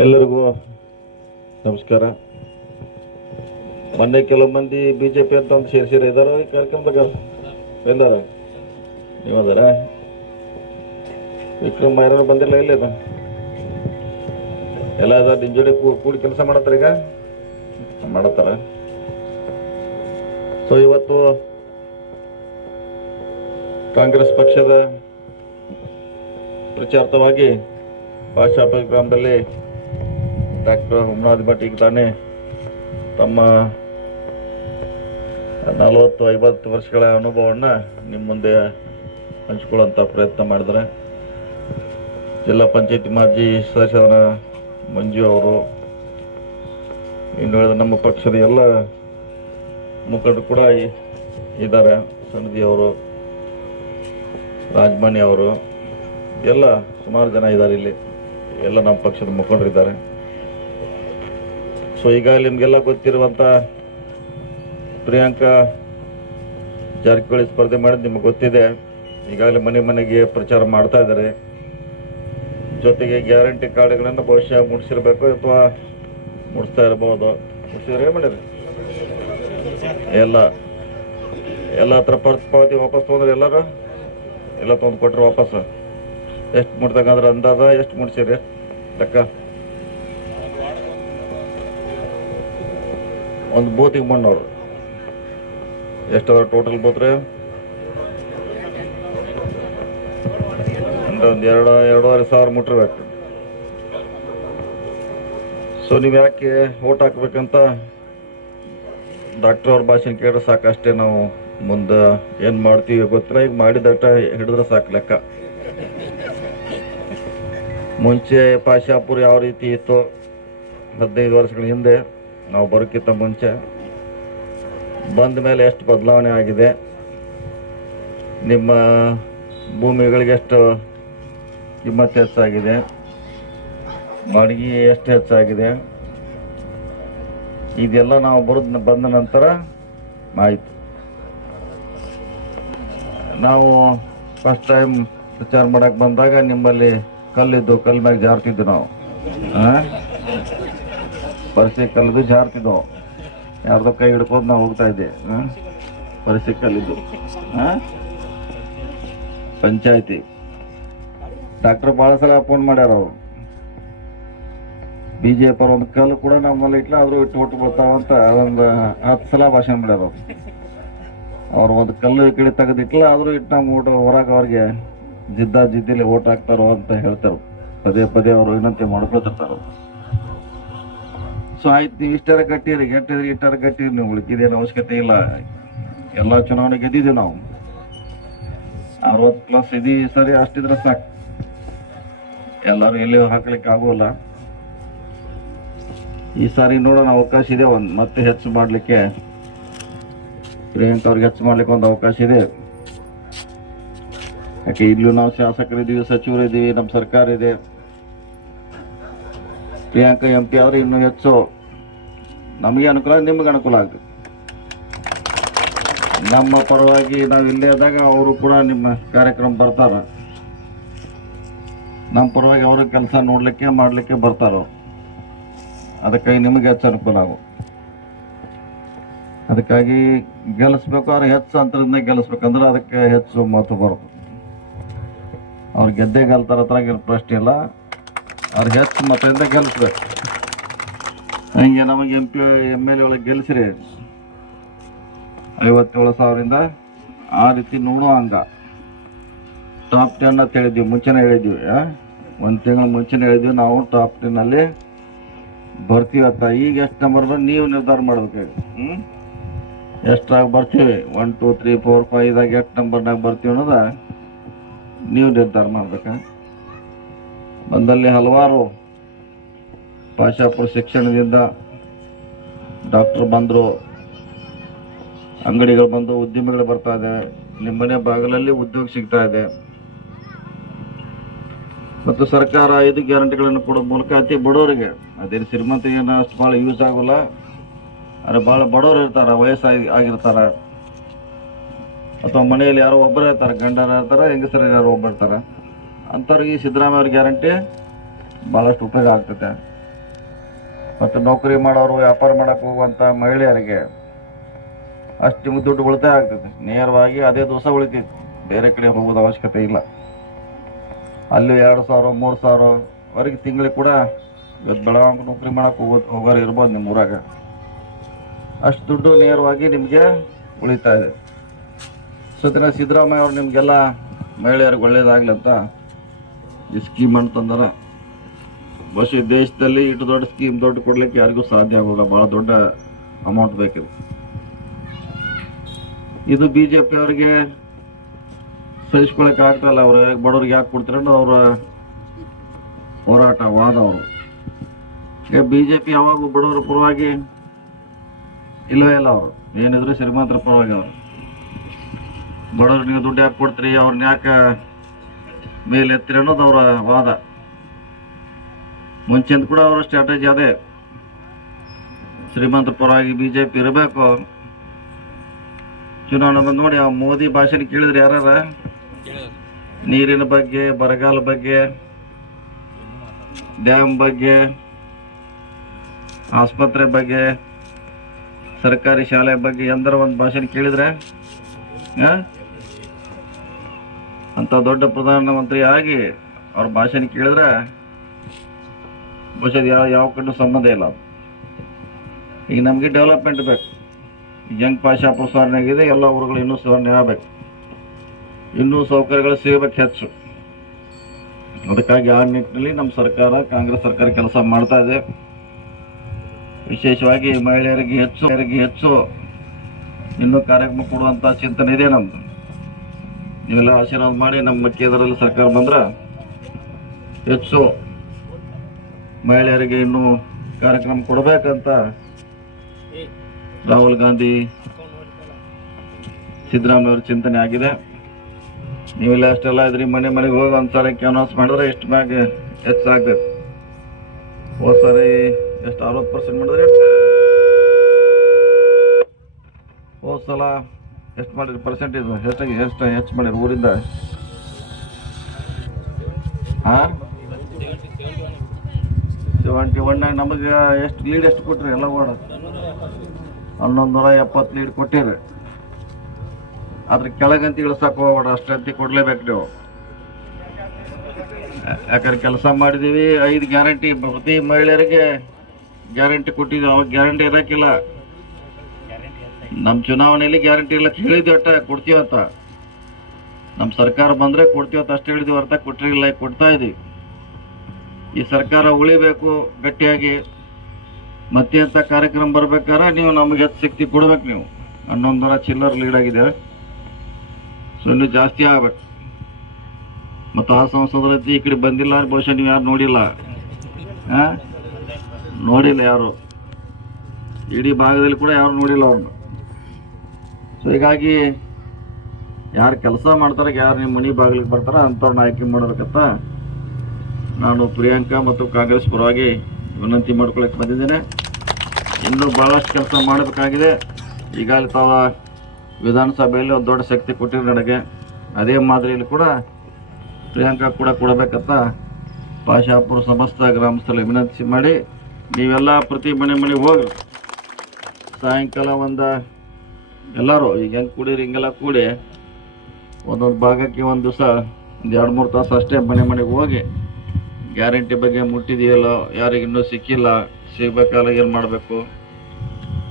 ಎಲ್ಲರಿಗೂ ನಮಸ್ಕಾರ. ಮೊನ್ನೆ ಕೆಲವು ಮಂದಿ BJP ಅಂತ ಒಂದು ಸೇರಿಸಿರ ಇದಾರೋ ಈ ಕಾರ್ಯಕ್ರಮದಾಗ ಬಂದಾರ. ನೀವು ಅದಾರ ವಿಕ್ರಮ್ ಬೈರವ್ರು ಬಂದಿಲ್ಲ, ಇಲ್ಲ ಇದು ಎಲ್ಲ ಅದ ನಿನ್ನ ಜೋಡಿ ಕೂಡಿ ಕೆಲಸ ಮಾಡತ್ತಾರ, ಈಗ ಮಾಡತ್ತಾರ. ಸೊ ಇವತ್ತು ಕಾಂಗ್ರೆಸ್ ಪಕ್ಷದ ಪ್ರಚಾರಾರ್ಥವಾಗಿ ಭಾಷಾಪುರ ಗ್ರಾಮದಲ್ಲಿ ಡಾಕ್ಟರ್ ಉಮ್ನಾಥ್ ಭಟ್ ಈಗ ತಾನೇ ತಮ್ಮ 40-50 ವರ್ಷಗಳ ಅನುಭವವನ್ನು ನಿಮ್ಮ ಮುಂದೆ ಹಂಚ್ಕೊಳ್ಳುವಂಥ ಪ್ರಯತ್ನ ಮಾಡಿದ್ದಾರೆ. ಜಿಲ್ಲಾ ಪಂಚಾಯತಿ ಮಾಜಿ ಸದಸ್ಯರ ಮಂಜು ಅವರು, ಇನ್ನು ನಮ್ಮ ಪಕ್ಷದ ಎಲ್ಲ ಮುಖಂಡರು ಕೂಡ ಇದ್ದಾರೆ. ಸನದಿ ಅವರು, ರಾಜಮಣಿ ಅವರು, ಎಲ್ಲ ಸುಮಾರು ಜನ ಇದ್ದಾರೆ ಇಲ್ಲಿ. ಎಲ್ಲ ನಮ್ಮ ಪಕ್ಷದ ಮುಖಂಡರಿದ್ದಾರೆ. ಸೊ ಈಗ ನಿಮಗೆಲ್ಲ ಗೊತ್ತಿರುವಂಥ ಪ್ರಿಯಾಂಕಾ ಜಾರಕಿಹೊಳಿ ಸ್ಪರ್ಧೆ ಮಾಡಿದ್ದು ನಿಮಗೆ ಗೊತ್ತಿದೆ. ಈಗಾಗಲೇ ಮನೆ ಮನೆಗೆ ಪ್ರಚಾರ ಮಾಡ್ತಾ ಇದ್ದಾರೆ. ಜೊತೆಗೆ ಗ್ಯಾರಂಟಿ ಕಾರ್ಡ್ಗಳನ್ನು ಬಹುಶಃ ಮುಡಿಸಿರ್ಬೇಕು ಅಥವಾ ಮುಡಿಸ್ತಾ ಇರ್ಬೋದು. ಮುಡಿಸಿದ್ರೆ ಏನು ಮಾಡಿರಿ, ಎಲ್ಲ ಹತ್ರ ಪಾವತಿ ವಾಪಸ್ ತೊಗೊಂಡ್ರೆ ಎಲ್ಲರೂ ಎಲ್ಲ ತೊಗೊಂಡು ಕೊಟ್ಟರು ವಾಪಸ್. ಎಷ್ಟು ಮುಟ್ತಕ್ಕಂದ್ರೆ ಅಂದಾಜ ಎಷ್ಟು ಮುಡ್ಸಿರಿ ಲೆಕ್ಕ? ಒಂದು ಬೂತಿಗೆ ಮಣ್ಣವ್ರು ಎಷ್ಟಾದ್ರು ಟೋಟಲ್ ಬೋತ್ರೆ? ಅಂದ್ರೆ ಒಂದು 2-2.5 ಸಾವಿರ ಮುಟ್ಟಿರ್ಬೇಕು. ಸೊ ನೀವು ಯಾಕೆ ಓಟ್ ಹಾಕ್ಬೇಕಂತ ಡಾಕ್ಟರ್ ಅವ್ರ ಭಾಷಣ ಕೇಳಿದ್ರೆ ಸಾಕಷ್ಟೇ. ನಾವು ಮುಂದೆ ಏನು ಮಾಡ್ತೀವಿ ಗೊತ್ತಿಲ್ಲ, ಈಗ ಮಾಡಿದಟ್ಟ ಹಿಡಿದ್ರೆ ಸಾಕು ಲೆಕ್ಕ. ಮುಂಚೆ ಪಾಶಾಪುರ ಯಾವ ರೀತಿ ಇತ್ತು 15 ವರ್ಷಗಳ ಹಿಂದೆ, ನಾವು ಬರೋಕ್ಕಿಂತ ಮುಂಚೆ, ಬಂದ ಮೇಲೆ ಎಷ್ಟು ಬದಲಾವಣೆ ಆಗಿದೆ, ನಿಮ್ಮ ಭೂಮಿಗಳಿಗೆ ಎಷ್ಟು ಕಿಮ್ಮತ್ತು ಹೆಚ್ಚಾಗಿದೆ, ಬಾಡಿಗೆ ಎಷ್ಟು ಹೆಚ್ಚಾಗಿದೆ, ಇದೆಲ್ಲ ನಾವು ಬಂದ ನಂತರ ಆಯಿತು. ನಾವು ಫಸ್ಟ್ ಟೈಮ್ ಪ್ರಚಾರ ಮಾಡಕ್ಕೆ ಬಂದಾಗ ನಿಮ್ಮಲ್ಲಿ ಕಲ್ಲಿದ್ದು, ಕಲ್ಲು ಮ್ಯಾಗ ಜಾರ್ತಿದ್ದು ನಾವು, ಪರಿಸ್ಥಿತಿ ಕಲ್ಲಿದ್ದು ಜಾರ್ತಿದ್ದವು. ಯಾರ್ದೋ ಕೈ ಹಿಡ್ಕೊಂಡು ನಾವು ಹೋಗ್ತಾ ಇದ್ದೆ. ಪರಿಸ್ಥಿತಿ ಕಲ್ಲಿದ್ದು ಪಂಚಾಯತಿ ಡಾಕ್ಟರ್ ಭಾಳ ಸಲ ಫೋನ್ ಮಾಡ್ಯಾರ. ಅವರು BJP ಒಂದು ಕಲ್ಲು ಕೂಡ ನಮ್ಮಲ್ಲಿ ಇಟ್ಲ, ಆದರೂ ಇಟ್ಟು ಬರ್ತಾವಂತ ಒಂದು 10 ಸಲ ಭಾಷಣ ಮಾಡ್ಯಾರ. ಅವ್ರು ಒಂದು ಕಲ್ಲು ಈ ಕಡೆ ತೆಗೆದಿಟ್ಲ, ಆದರೂ ಇಟ್ಟು ನಮ್ಮ ಹೊರಗೆ ಅವ್ರಿಗೆ ಜಿದ್ದಿಲಿ ಓಟ್ ಹಾಕ್ತಾರೋ ಅಂತ ಹೇಳ್ತಾರೆ. ಪದೇ ಅವರು ವಿನಂತಿ ಮಾಡ್ಕೊತಿರ್ತಾರ. ಸೊ ಆಯ್ತು, ನೀವು ಇಷ್ಟರ ಗಟ್ಟಿರಿ, ಇಷ್ಟರ ಗಟ್ಟಿರಿ, ನೀವು ಉಳಿಕಿದೇನು ಅವಶ್ಯಕತೆ ಇಲ್ಲ. ಎಲ್ಲ ಚುನಾವಣೆ ಗೆದ್ದಿದ್ದೀವಿ ನಾವು. 60+ ಇದೀ ಸರಿ, ಅಷ್ಟಿದ್ರೆ ಸಾಕು. ಎಲ್ಲರೂ ಎಲ್ಲಿ ಹಾಕ್ಲಿಕ್ಕೆ ಆಗೋಲ್ಲ. ಈ ಸಾರಿ ನೋಡೋಣ, ಅವಕಾಶ ಇದೆ ಒಂದು ಮತ್ತೆ ಹೆಚ್ಚು ಮಾಡಲಿಕ್ಕೆ. ಪ್ರಿಯಾಂಕಾ ಅವ್ರಿಗೆ ಹೆಚ್ಚು ಮಾಡ್ಲಿಕ್ಕೆ ಒಂದು ಅವಕಾಶ ಇದೆ. ಯಾಕೆ ಇಲ್ಲೂ ನಾವು ಶಾಸಕರಿದ್ದೀವಿ, ಸಚಿವರಿದ್ದೀವಿ, ನಮ್ಮ ಸರ್ಕಾರ ಇದೆ. ಪ್ರಿಯಾಂಕಾ MP ಆದರೆ ಇನ್ನೂ ಹೆಚ್ಚು ನಮಗೆ ಅನುಕೂಲ, ನಿಮಗೆ ಅನುಕೂಲ ಆಗ್ತದೆ. ನಮ್ಮ ಪರವಾಗಿ ನಾವು ಇಲ್ಲೇ ಆದಾಗ ಅವರು ಕೂಡ ನಿಮ್ಮ ಕಾರ್ಯಕ್ರಮ ಬರ್ತಾರ. ನಮ್ಮ ಪರವಾಗಿ ಅವರು ಕೆಲಸ ನೋಡ್ಲಿಕ್ಕೆ ಮಾಡಲಿಕ್ಕೆ ಬರ್ತಾರ. ಅದಕ್ಕಾಗಿ ನಿಮಗೆ ಹೆಚ್ಚು ಅನುಕೂಲ ಆಗು. ಅದಕ್ಕಾಗಿ ಗೆಲ್ಲಿಸ್ಬೇಕು, ಅವ್ರು ಹೆಚ್ಚು ಅಂತರದಿಂದ ಗೆಲ್ಲಿಸ್ಬೇಕಂದ್ರೆ ಅದಕ್ಕೆ ಹೆಚ್ಚು ಮಹತ್ವ ಬರುತ್ತೆ. ಅವ್ರು ಗೆದ್ದೇ ಗೆಲ್ತಾರ, ಹತ್ರ ಪ್ರಶ್ನೆ ಇಲ್ಲ. ಅವ್ರಿಗೆ ಹೆಚ್ಚು ಮತದಿಂದ ಗೆಲ್ಲಿಸ್ಬೇಕು. ಹಂಗೆ ನಮಗೆ MLA ಒಳಗೆ ಗೆಲ್ಲಿಸ್ರಿ 57,000ರಿಂದ ಆ ರೀತಿ ನೋಡೋ ಹಂಗ ಟಾಪ್ 10 ಅಂತ ಹೇಳಿದ್ವಿ. ಮುಂಚೆನೇ ಹೇಳಿದ್ವಿ, 1 ತಿಂಗಳ ಮುಂಚೆನೇ ಹೇಳಿದ್ವಿ ನಾವು ಟಾಪ್ 10 ಬರ್ತೀವತ್ತ. ಈಗ ಎಷ್ಟು ನಂಬರ್ ನೀವು ನಿರ್ಧಾರ ಮಾಡ್ಬೇಕು. ಎಷ್ಟಾಗಿ ಬರ್ತೀವಿ, 1 2 3 4 5 ಎಷ್ಟು ನಂಬರ್ನಾಗ ಬರ್ತೀವಿ ಅನ್ನೋದ ನೀವು ನಿರ್ಧಾರ ಮಾಡ್ಬೇಕ. ಬಂದಲ್ಲಿ ಹಲವಾರು ಭಾಷಾಪುರ ಶಿಕ್ಷಣದಿಂದ ಡಾಕ್ಟರ್ ಬಂದರು, ಅಂಗಡಿಗಳು ಬಂದು, ಉದ್ಯಮಿಗಳು ಬರ್ತಾ ಇದೆ, ನಿಮ್ಮ ಮನೆ ಬಾಗಿಲಲ್ಲಿ ಉದ್ಯೋಗ ಸಿಗ್ತಾ ಇದೆ. ಮತ್ತು ಸರ್ಕಾರ 5 ಗ್ಯಾರಂಟಿಗಳನ್ನು ಕೊಡೋ ಮೂಲಕ ಅತಿ ಬಡವರಿಗೆ, ಅದೇನು ಶ್ರೀಮಂತಿಗೆ ಅಷ್ಟು ಭಾಳ ಯೂಸ್ ಆಗೋಲ್ಲ, ಆದರೆ ಭಾಳ ಬಡವರು ಇರ್ತಾರೆ, ವಯಸ್ಸಾಗಿರ್ತಾರ, ಅಥವಾ ಮನೆಯಲ್ಲಿ ಯಾರೋ ಒಬ್ಬರೇ ಇರ್ತಾರೆ, ಗಂಡನ ಇರ್ತಾರೆ, ಹೆಂಗಸರ ಯಾರೋ ಒಬ್ಬರು ಇರ್ತಾರೆ. ಅಂಥವ್ರಿಗೆ ಸಿದ್ದರಾಮಯ್ಯ ಅವ್ರ ಗ್ಯಾರಂಟಿ ಭಾಳಷ್ಟು ಉಪಯೋಗ ಆಗ್ತದೆ. ಮತ್ತು ನೌಕರಿ ಮಾಡೋರು, ವ್ಯಾಪಾರ ಮಾಡಕ್ಕೆ ಹೋಗುವಂಥ ಮಹಿಳೆಯರಿಗೆ ಅಷ್ಟು ನಿಮ್ಗೆ ದುಡ್ಡು ಉಳಿತಾಯ ಆಗ್ತದೆ. ನೇರವಾಗಿ ಅದೇ ದಿವಸ ಉಳಿತೈತಿ, ಬೇರೆ ಕಡೆ ಹೋಗೋದು ಅವಶ್ಯಕತೆ ಇಲ್ಲ. ಅಲ್ಲಿ 2,000 3,000ವರೆಗೆ ತಿಂಗಳಿಗೆ ಕೂಡ ಬೆಳಗಾವಿ ನೌಕರಿ ಮಾಡಕ್ಕೆ ಹೋಗೋರು ಇರ್ಬೋದು ನಿಮ್ಮ ಊರಾಗ. ಅಷ್ಟು ದುಡ್ಡು ನೇರವಾಗಿ ನಿಮಗೆ ಉಳಿತಾ ಇದೆ. ಸತಿನ ಸಿದ್ದರಾಮಯ್ಯ ಅವ್ರು ನಿಮಗೆಲ್ಲ ಮಹಿಳೆಯರಿಗೆ ಒಳ್ಳೇದಾಗಲಿ ಅಂತ ಈ ಸ್ಕೀಮ್ ಅಂತಂದ್ರೆ ಬಹುಶಃ ದೇಶದಲ್ಲಿ ಇಷ್ಟು ದೊಡ್ಡ ಸ್ಕೀಮ್ ಕೊಡ್ಲಿಕ್ಕೆ ಯಾರಿಗೂ ಸಾಧ್ಯ ಆಗೋಲ್ಲ. ಭಾಳ ದೊಡ್ಡ ಅಮೌಂಟ್ ಬೇಕಿದೆ. ಇದು BJP ಅವ್ರಿಗೆ ಸಹಿಸ್ಕೊಳಕ್ಕೆ ಆಗ್ತಾಯಿಲ್ಲ. ಅವ್ರು ಬಡವ್ರಿಗೆ ಯಾಕೆ ಕೊಡ್ತಾರೆ ಅಂದ್ರೆ ಅವರ ಹೋರಾಟ ವಾದ. ಅವರು BJP ಯಾವಾಗೂ ಬಡವರ ಪರವಾಗಿ ಇಲ್ಲವೇ ಇಲ್ಲ. ಅವರು ಏನಿದ್ರು ಶ್ರೀಮಂತರ ಪರವಾಗಿ. ಅವರು ಬಡವ್ರಿಗೆ ನೀವು ದುಡ್ಡು ಯಾಕೆ ಕೊಡ್ತೀರಿ, ಅವ್ರನ್ನ ಯಾಕೆ ಮೇಲೆ ಎತ್ತಿರಿ ಅನ್ನೋದು ಅವರ ವಾದ. ಮುಂಚೆಂದು ಕೂಡ ಅವರ ಸ್ಟ್ರಾಟಜಿ ಅದೇ, ಶ್ರೀಮಂತರ ಪರವಾಗಿ BJP ಇರಬೇಕು. ಚುನಾವಣೆ ಬಂದು ನೋಡಿ, ಆ ಮೋದಿ ಭಾಷಣ ಕೇಳಿದ್ರೆ ಯಾರ ನೀರಿನ ಬಗ್ಗೆ, ಬರಗಾಲ ಬಗ್ಗೆ, ಡ್ಯಾಮ್ ಬಗ್ಗೆ, ಆಸ್ಪತ್ರೆ ಬಗ್ಗೆ, ಸರ್ಕಾರಿ ಶಾಲೆ ಬಗ್ಗೆ ಎಂದರ ಒಂದು ಭಾಷಣ ಕೇಳಿದ್ರೆ ಅಂತ ದೊಡ್ಡ ಪ್ರಧಾನಮಂತ್ರಿ ಆಗಿ ಅವ್ರ ಭಾಷಣ ಕೇಳಿದ್ರೆ ಬಹುಶಃ ಯಾವ ಕಡೆ ಸಂಬಂಧ ಇಲ್ಲ. ಈಗ ನಮಗೆ ಡೆವಲಪ್ಮೆಂಟ್ ಬೇಕು. ಜಂಗ್ ಪಾಶಾಪುರ ಸುಧಾರಣೆಯಾಗಿದೆ, ಎಲ್ಲ ಊರುಗಳು ಇನ್ನೂ ಸುಧಾರಣೆ ಆಗಬೇಕು, ಇನ್ನೂ ಸೌಕರ್ಯಗಳು ಸಿಗಬೇಕು ಹೆಚ್ಚು. ಅದಕ್ಕಾಗಿ ಆ ನಿಟ್ಟಿನಲ್ಲಿ ನಮ್ಮ ಸರ್ಕಾರ, ಕಾಂಗ್ರೆಸ್ ಸರ್ಕಾರ ಕೆಲಸ ಮಾಡ್ತಾ ಇದೆ. ವಿಶೇಷವಾಗಿ ಮಹಿಳೆಯರಿಗೆ ಹೆಚ್ಚು ಇನ್ನೂ ಕಾರ್ಯಕ್ರಮ ಕೊಡುವಂಥ ಚಿಂತನೆ ಇದೆ ನಮ್ದು. ನೀವೆಲ್ಲ ಆಶೀರ್ವಾದ ಮಾಡಿ ನಮ್ಮ ಕೇಂದ್ರದಲ್ಲಿ ಸರ್ಕಾರ ಬಂದ್ರೆ ಹೆಚ್ಚು ಮಹಿಳೆಯರಿಗೆ ಇನ್ನೂ ಕಾರ್ಯಕ್ರಮ ಕೊಡಬೇಕಂತ ರಾಹುಲ್ ಗಾಂಧಿ, ಸಿದ್ದರಾಮಯ್ಯ ಅವ್ರ ಚಿಂತನೆ ಆಗಿದೆ. ನೀವೆಲ್ಲ ಅಷ್ಟೆಲ್ಲ ಇದ್ರಿ ಮನೆಗೆ ಹೋಗಿ ಒಂದ್ಸರಿ ಅನೌನ್ಸ್ ಮಾಡಿದ್ರೆ ಎಷ್ಟು ಮ್ಯಾಗ ಹೆಚ್ಚಾಗ್ತದೆ. ಹೋದ ಸರಿ ಎಷ್ಟು 60% ಮಾಡಿದ್ರೆ, ಹೋದ ಸಲ ಎಷ್ಟು ಮಾಡಿರಿ ಪರ್ಸೆಂಟೇಜ್ ಹೆಚ್ಚು ಮಾಡಿರಿ ಊರಿಂದ? 71. ನಮಗೆ ಎಷ್ಟು ಲೀಡ್ ಎಷ್ಟು ಕೊಟ್ರಿ? ಎಲ್ಲ ಓಡ 1170 ಲೀಡ್ ಕೊಟ್ಟಿರಿ. ಅದ್ರ ಕೆಳಗಂತ ಇಳಿಸಕ್ಕೆ ಹೋಗ್ಬೇಡ, ಅಷ್ಟಂತ ಕೊಡ್ಲೇಬೇಕು ನೀವು. ಯಾಕಂದ್ರೆ ಕೆಲಸ ಮಾಡಿದೀವಿ. 5 ಗ್ಯಾರಂಟಿ ಪ್ರತಿ ಮಹಿಳೆಯರಿಗೆ ಗ್ಯಾರಂಟಿ ಕೊಟ್ಟಿದ್ವಿ. ಅವಾಗ ಗ್ಯಾರಂಟಿ ಇರೋಕ್ಕಿಲ್ಲ. ನಮ್ಮ ಚುನಾವಣೆಯಲ್ಲಿ ಗ್ಯಾರಂಟಿ ಇಲ್ಲ ಹೇಳಿದ್ವಿ, ಅಷ್ಟ ಕೊಡ್ತೀವಂತ. ನಮ್ಮ ಸರ್ಕಾರ ಬಂದರೆ ಕೊಡ್ತೀವಂತ ಅಷ್ಟು ಹೇಳಿದ್ವಿ, ಅರ್ಥ ಕೊಟ್ಟಿರಲಿಲ್ಲ. ಕೊಡ್ತಾ ಇದೀವಿ. ಈ ಸರ್ಕಾರ ಉಳಿಬೇಕು ಗಟ್ಟಿಯಾಗಿ. ಮತ್ತೆ ಅಂತ ಕಾರ್ಯಕ್ರಮ ಬರ್ಬೇಕಾದ್ರೆ ನೀವು ನಮಗೆ ಹೆಚ್ಚು ಶಕ್ತಿ ಕೊಡ್ಬೇಕು. ನೀವು 1100 ಚಿಲ್ಲರ್ ಲೀಡ್ ಆಗಿದೆ, ಸೊ ಇನ್ನೂ ಜಾಸ್ತಿ ಆಗ್ಬೇಕು. ಮತ್ತು ಆ ಸಂಸದರ ಈ ಕಡೆ ಬಂದಿಲ್ಲ, ಬಹುಶಃ ನೀವು ಯಾರು ನೋಡಿಲ್ಲ. ಯಾರು ಇಡೀ ಭಾಗದಲ್ಲಿ ಕೂಡ ಯಾರು ನೋಡಿಲ್ಲ ಅವ್ರನ್ನ. ಸೊ ಹೀಗಾಗಿ ಯಾರು ಕೆಲಸ ಮಾಡ್ತಾರೆ, ಯಾರು ನಿಮ್ಮ ಮನೆ ಬಾಗಿಲಿಗೆ ಬರ್ತಾರೆ ಅಂಥವ್ರನ್ನ ಆಯ್ಕೆ ಮಾಡೋದಕ್ಕಂತ ನಾನು ಪ್ರಿಯಾಂಕಾ ಮತ್ತು ಕಾಂಗ್ರೆಸ್ ಪರವಾಗಿ ವಿನಂತಿ ಮಾಡ್ಕೊಳಕ್ಕೆ ಬಂದಿದ್ದೇನೆ. ಇನ್ನೂ ಭಾಳಷ್ಟು ಕೆಲಸ ಮಾಡಬೇಕಾಗಿದೆ. ಈಗಾಗಲೇ ತಾವ ವಿಧಾನಸಭೆಯಲ್ಲಿ ಒಂದು ದೊಡ್ಡ ಶಕ್ತಿ ಕೊಟ್ಟಿರೋ ನನಗೆ, ಅದೇ ಮಾದರಿಯಲ್ಲಿ ಕೂಡ ಪ್ರಿಯಾಂಕಾ ಕೂಡ ಕೊಡಬೇಕಂತ ಪಾಶಾಪುರ ಸಮಸ್ತ ಗ್ರಾಮಸ್ಥರಲ್ಲಿ ವಿನಂತಿ ಮಾಡಿ, ನೀವೆಲ್ಲ ಪ್ರತಿ ಮನೆಗೆ ಹೋಗಿ ಸಾಯಂಕಾಲ ಎಲ್ಲರೂ ಈಗ ಹೆಂಗೆ ಕೂಡಿರಿ ಹಿಂಗೆಲ್ಲ ಕೂಡಿ ಒಂದೊಂದು ಭಾಗಕ್ಕೆ ಒಂದು ದಿವಸ 2-3 ತಾಸು ಅಷ್ಟೇ ಮನೆಗೆ ಹೋಗಿ ಗ್ಯಾರಂಟಿ ಬಗ್ಗೆ ಮುಟ್ಟಿದೆಯಲ್ಲೋ, ಯಾರಿಗೆ ಇನ್ನೂ ಸಿಕ್ಕಿಲ್ಲ, ಸಿಗ್ಬೇಕಾದ್ರೆ ಏನು ಮಾಡಬೇಕು,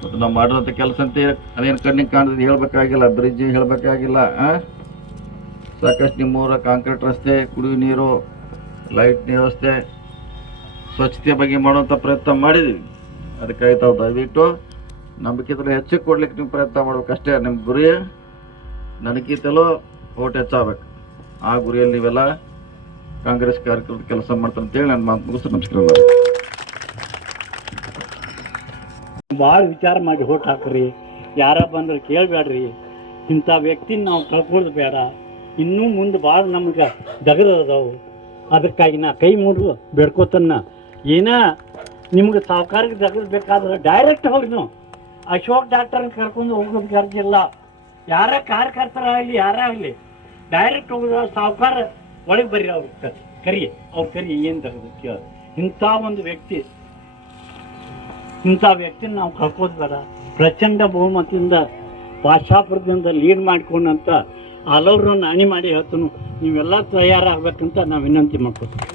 ಮತ್ತು ನಾವು ಮಾಡಿರೋಂಥ ಕೆಲಸ ಅಂತ ಅದೇನು ಕಣ್ಣಿಗೆ ಕಾಣ್ತದೆ ಹೇಳಬೇಕಾಗಿಲ್ಲ, ಬ್ರಿಡ್ಜ್ ಹೇಳಬೇಕಾಗಿಲ್ಲ. ಸಾಕಷ್ಟು ನಿಮ್ಮೂರ ಕಾಂಕ್ರೀಟ್ ರಸ್ತೆ, ಕುಡಿಯುವ ನೀರು, ಲೈಟ್ ವ್ಯವಸ್ಥೆ, ಸ್ವಚ್ಛತೆ ಬಗ್ಗೆ ಮಾಡುವಂಥ ಪ್ರಯತ್ನ ಮಾಡಿದ್ದೀವಿ. ಅದಕ್ಕಾಗಿ ತಾವು ದಯವಿಟ್ಟು ನಂಬಿಕೆದ್ರೆ ಹೆಚ್ಚು ಕೊಡ್ಲಿಕ್ಕೆ ನೀವು ಪ್ರಯತ್ನ ಮಾಡ್ಬೇಕಷ್ಟೇ. ನಿಮ್ಮ ಗುರಿ ನನಗಿಂತಲೂ ಓಟ್ ಹೆಚ್ಚಾಗಬೇಕು. ಆ ಗುರಿಯಲ್ಲಿ ನೀವೆಲ್ಲ ಕಾಂಗ್ರೆಸ್ ಕಾರ್ಯಕರ್ತರು ಕೆಲಸ ಮಾಡ್ತಾರೆ ಅಂತೇಳಿ ನಾನು ಮಾತು ಮುಗಿಸಿ ನಮಸ್ಕಾರ. ಭಾಳ ವಿಚಾರ ಮಾಡಿ ಓಟ್ ಹಾಕ್ರಿ. ಯಾರ ಬಂದ್ರೆ ಕೇಳಬೇಡ್ರಿ. ಇಂಥ ವ್ಯಕ್ತಿನ ನಾವು ಕಳ್ಕೊಳ್ಳೋದು ಬೇಡ. ಇನ್ನೂ ಮುಂದೆ ಭಾಳ ನಮ್ಗೆ ದಗದವು. ಅದಕ್ಕಾಗಿ ನಾ ಕೈ ಮುರಿದು ಬೇಡ್ಕೋತನ್ನ. ಏನ ನಿಮ್ಗೆ ಸಾವುಕಾರಕ್ಕೆ ದಗದ್ ಬೇಕಾದ್ರೆ ಡೈರೆಕ್ಟ್ ಹೋಗಿ ನೀವು ಅಶೋಕ್ ಡಾಕ್ಟರ್ನ ಕರ್ಕೊಂಡು ಹೋಗೋದು ಕರ್ಜಿಲ್ಲ. ಯಾರ ಕಾರ್ಯಕರ್ತರಾಗಲಿ ಯಾರೇ ಆಗಲಿ ಡೈರೆಕ್ಟ್ ಹೋಗೋದು. ಸಾವುಕಾರ ಒಳಗೆ ಬರ್ರಿ, ಅವ್ರು ಕರಿ ಏನು ತೆಗೆದು ಕೇಳಿ. ಇಂಥ ಒಂದು ವ್ಯಕ್ತಿ ಇಂಥ ವ್ಯಕ್ತಿನ ನಾವು ಕಳ್ಕೋದು ಬೇಡ. ಪ್ರಚಂಡ ಬಹುಮತದಿಂದ ಭಾಷಾಪುರದಿಂದ ಲೀಡ್ ಮಾಡ್ಕೊಂಡಂತ ಹಲವ್ರನ್ನ ನಾಣಿ ಮಾಡಿ ಹೇಳ್ತೀನಿ, ನೀವೆಲ್ಲ ತಯಾರಾಗಬೇಕಂತ ನಾವು ವಿನಂತಿ ಮಾಡ್ಕೊತೀವಿ.